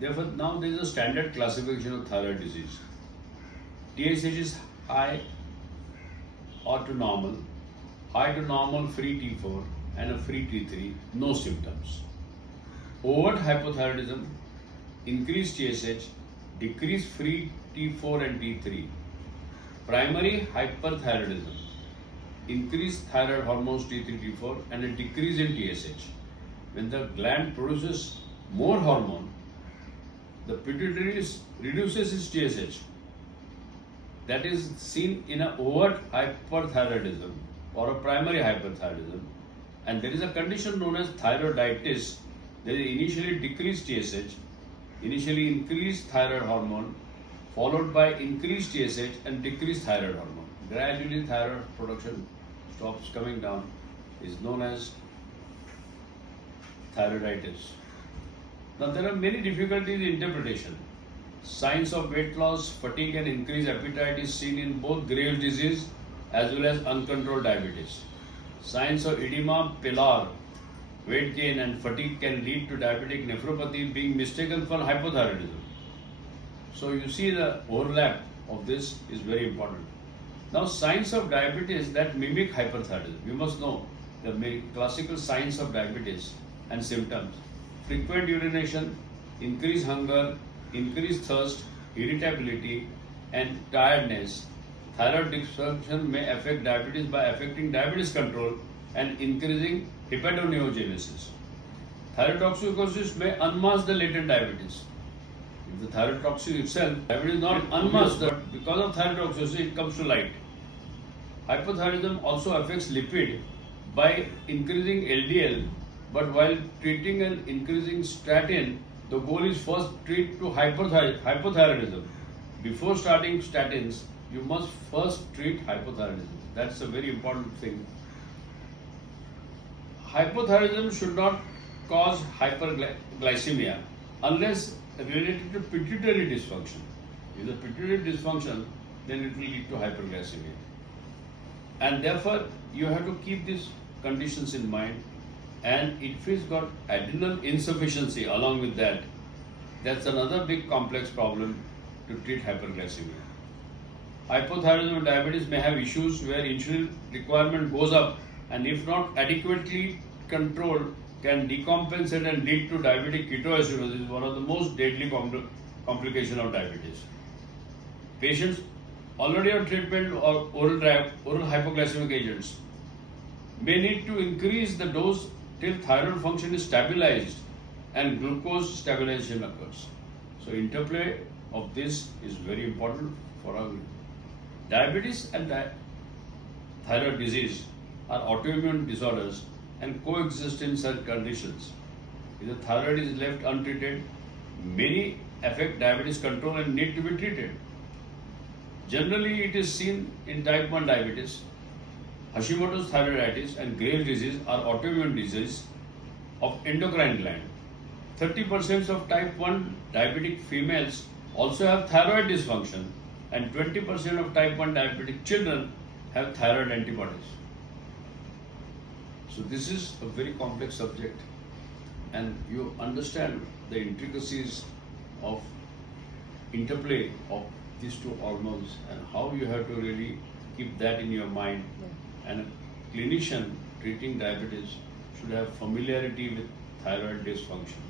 Therefore, now there is a standard classification of thyroid disease. TSH is high or to normal, high to normal free T4 and a free T3, no symptoms. Overt hypothyroidism, increased TSH, decreased free T4 and T3. Primary hyperthyroidism, increased thyroid hormones T3, T4 and a decrease in TSH. When the gland produces more hormone, the pituitary reduces its TSH. That is seen in an overt hyperthyroidism or a primary hyperthyroidism. And there is a condition known as thyroiditis. There is initially decreased TSH, initially increased thyroid hormone, followed by increased TSH and decreased thyroid hormone. Gradually thyroid production stops coming down, is known as thyroiditis. Now there are many difficulties in interpretation. Signs of weight loss, fatigue and increased appetite is seen in both Graves' disease as well as uncontrolled diabetes. Signs of edema, pallor, weight gain and fatigue can lead to diabetic nephropathy being mistaken for hypothyroidism. So you see the overlap of this is very important. Now signs of diabetes that mimic hyperthyroidism. You must know the classical signs of diabetes and symptoms. Frequent urination, increased hunger, increased thirst, irritability and tiredness. Thyroid dysfunction may affect diabetes by affecting diabetes control and increasing hepatoneogenesis. Thyrotoxicosis may unmask the latent diabetes. If the thyrotoxic itself, diabetes is not unmasked, but because of thyrotoxicity it comes to light. Hypothyroidism also affects lipid by increasing LDL, but while treating and increasing statin, the goal is first treat to hypothyroidism. Before starting statins, you must first treat hypothyroidism. That's a very important thing. Hypothyroidism should not cause hyperglycemia unless related to pituitary dysfunction. If the pituitary dysfunction, then it will lead to hyperglycemia. And therefore, you have to keep these conditions in mind. And if it's got adrenal insufficiency along with that, that's another big complex problem to treat hyperglycemia. Hypothyroidism and diabetes may have issues where insulin requirement goes up and if not adequately controlled can decompensate and lead to diabetic ketoacidosis, one of the most deadly complications of diabetes. Patients already on treatment or oral hypoglycemic agents may need to increase the dose till thyroid function is stabilized and glucose stabilization occurs. So interplay of this is very important for our diabetes and thyroid disease are autoimmune disorders and coexist in such conditions. If the thyroid is left untreated, many affect diabetes control and need to be treated. Generally, it is seen in type 1 diabetes. Hashimoto's thyroiditis and Graves' disease are autoimmune disease of endocrine gland. 30% of type 1 diabetic females also have thyroid dysfunction and 20% of type 1 diabetic children have thyroid antibodies. So this is a very complex subject and you understand the intricacies of interplay of these two hormones and how you have to really keep that in your mind. And a clinician treating diabetes should have familiarity with thyroid dysfunction.